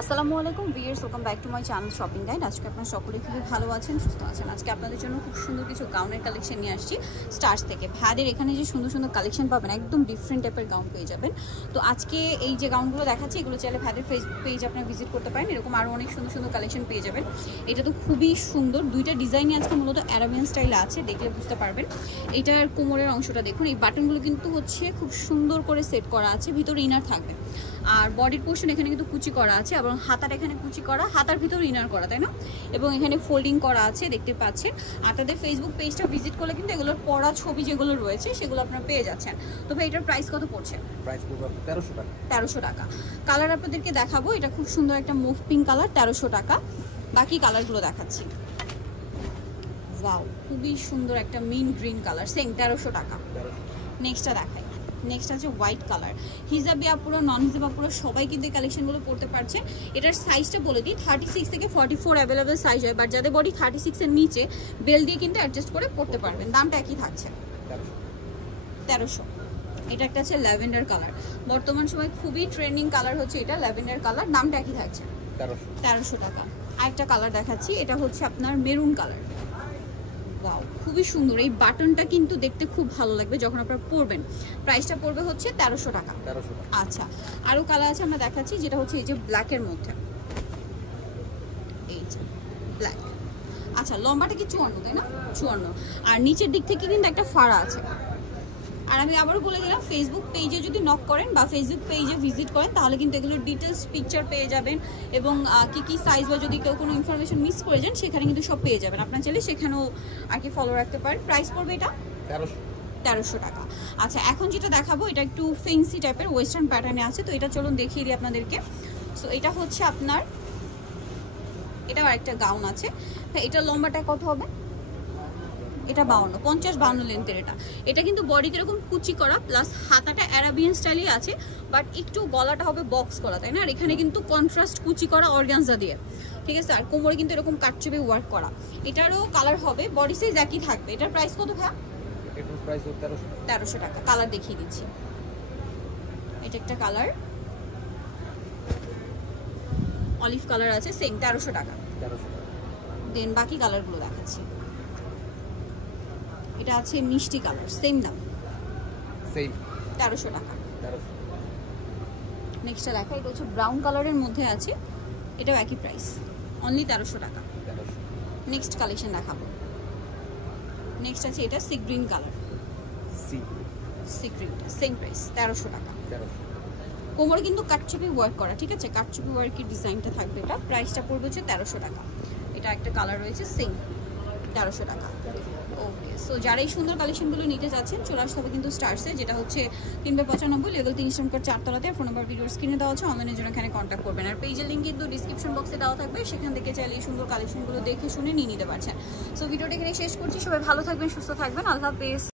আসসালামু আলাইকুম viewers, welcome back to my channel shopping guide. আজকে আপনারা সকলে খুবই ভালো আছেন, সুস্থ আছেন। আজকে আপনাদের জন্য খুব সুন্দর কিছু গাউনের কালেকশন নিয়ে আসছি স্টার্স থেকে। ভাইদের এখানে যে সুন্দর সুন্দর কালেকশন পাবেন, একদম ডিফারেন্ট টাইপের গাউন পেয়ে যাবেন। তো আজকে এই যে গাউনগুলো দেখাচ্ছি, এগুলো চাইলে ভাইদের ফেসবুক পেজ আপনারা ভিজিট করতে পারেন। এরকম আরও অনেক সুন্দর সুন্দর কালেকশন পেয়ে যাবেন। এটা তো খুবই সুন্দর, দুইটা ডিজাইনই আজকে মূলত অ্যারাবিয়ান স্টাইলে আছে, দেখলে বুঝতে পারবেন। এইটার কোমরের অংশটা দেখুন, এই বাটনগুলো কিন্তু হচ্ছে খুব সুন্দর করে সেট করা আছে, ভিতরে ইনার থাকবে। আর বডির পোর্শন এখানে কিন্তু কুচি করা আছে, এবং হাতার এখানে কুচি করা, হাতার ভিতর ইনার করা, তাই না? এবং এখানে ফোল্ডিং করা আছে, দেখতে পাচ্ছেন। আর তাদের ফেসবুক পেজটা ভিজিট করলে কিন্তু এগুলোর পড়া ছবি যেগুলো রয়েছে সেগুলো আপনারা পেয়ে যাচ্ছেন। তো ভাই এটার প্রাইস কত পড়ছে? প্রাইস পড়বে 1300 টাকা। 1300 টাকা। কালার আপনাদেরকে দেখাবো, এটা খুব সুন্দর একটা মুভ পিঙ্ক কালার, 1300 টাকা। বাকি কালারগুলো দেখাচ্ছি। ওয়াও, খুবই সুন্দর একটা মিন গ্রিন কালার, সেম 1300 টাকা। নেক্সটটা দেখাই। নেক্সট আছে হোয়াইট কালার। হিজাবি আপুরা, নন হিজাব আপুরা সবাই কিন্তু এই কালেকশনগুলো পড়তে পারছে। এটার সাইজটা বলে দিই, 36 থেকে 44 অ্যাভেলেবেল সাইজ হয়, বাট যাদের বডি 36 এর নিচে বেল দিয়ে কিন্তু অ্যাডজাস্ট করে পড়তে পারবেন। দামটা একই থাকছে 1300। এটা একটা আছে ল্যাভেন্ডার কালার, বর্তমান সময় খুবই ট্রেন্ডিং কালার হচ্ছে এটা, ল্যাভেন্ডার কালার। দামটা একই থাকছে 1300 টাকা। আরেকটা কালার দেখাচ্ছি, এটা হচ্ছে আপনার মেরুন কালার। ওয়াও, খুবই সুন্দর। এই বাটনটা কিন্তু দেখতে খুব ভালো লাগবে যখন আপনারা পরবেন। প্রাইসটা পড়বে হচ্ছে 1300 টাকা। আচ্ছা, আরো কালার আছে আমরা দেখাচ্ছি, যেটা হচ্ছে এই যে ব্ল্যাকের মধ্যে, এই যে ব্ল্যাক। আচ্ছা, লম্বাটা কি 54, তাই না? 54। আর নিচের দিক থেকে কিন্তু একটা ফাড়া আছে। আর আমি আবারও বলে দিলাম, ফেসবুক পেজে যদি নক করেন বা ফেসবুক পেজে ভিজিট করেন তাহলে কিন্তু এগুলোর ডিটেলস পিকচার পেয়ে যাবেন, এবং কি কি সাইজ বা যদি কেউ কোনো ইনফরমেশন মিস করে যান সেখানে কিন্তু সব পেয়ে যাবেন। আপনার চাইলে সেখানেও আর কি ফলো রাখতে পারেন। প্রাইস পড়বে এটা 1300 টাকা। আচ্ছা, এখন যেটা দেখাবো এটা একটু ফেন্সি টাইপের ওয়েস্টার্ন প্যাটার্নে আছে, তো এটা চলুন দেখিয়ে দিই আপনাদেরকে। সো এটা হচ্ছে আপনার, এটাও একটা গাউন আছে। এটা লম্বাটা কত হবে? এটা 52, 50-52 লেন্থের। এটা কিন্তু বডিতে এরকম কুচি করা, প্লাস হাতাটা অ্যারাবিয়ান স্টাইলই আছে, বাট একটু গলাটা হবে বক্স করা, তাই না? আর এখানে কিন্তু কন্ট্রাস্ট কুচি করা অর্গানজা দিয়ে, ঠিক আছে। আর কোমরে কিন্তু এরকম কাটচুপি ওয়ার্ক করা। এটারও কালার হবে, বডি সাইজ একই থাকবে। এটার প্রাইস কত ভাই? এটার প্রাইস 1300 টাকা। কালার দেখিয়ে দিচ্ছি। এটা একটা কালার অলিভ কালার আছে, সেম 1300 টাকা। দেন বাকি কালারগুলো দেখাচ্ছি। এটা আছে মিষ্টি কালার, সেম দাম, সেম 1300 টাকা। নেক্সটটা দেখা, এটা হচ্ছে ব্রাউন কালারের মধ্যে আছে, এটাও একই প্রাইস, অনলি 1300 টাকা। নেক্সট কালেকশন দেখাবো। নেক্সট আছে এটা সি গ্রিন কালার, সি গ্রিনটা সেম প্রাইস 1300 টাকা। কোমরে কিন্তু কাটচুপি ওয়ার্ক করা, ঠিক আছে, কাটচুপি ওয়ার্কের ডিজাইনটা থাকবে। এটা প্রাইসটা পড়বে হচ্ছে 1300 টাকা। এটা একটা কালার রয়েছে, সেম 1300 টাকা। ওকে, সো যারা এই সুন্দর কালেকশনগুলো নিতে যাচ্ছেন চলে আসতে হবে কিন্তু স্টার্সে, যেটা হচ্ছে 3/95 লেভেল 3 ইস্টার্ন কোড 4তলাতে। ফোন নাম্বার ভিডিওর স্ক্রিনে দেওয়া আছে, অনলাইনের জন্য এখানে কন্ট্যাক্ট করবেন। আর পেজের লিঙ্ক কিন্তু ডিসক্রিপশন বক্সে দেওয়া থাকবে, সেখান থেকে চাইলে এই সুন্দর কালেকশনগুলো দেখে শুনে নিয়ে নিতে পারছেন। সো ভিডিওটা এখানে শেষ করছি। সবাই ভালো থাকবেন, সুস্থ থাকবেন, আল্লাহ হাফেজ।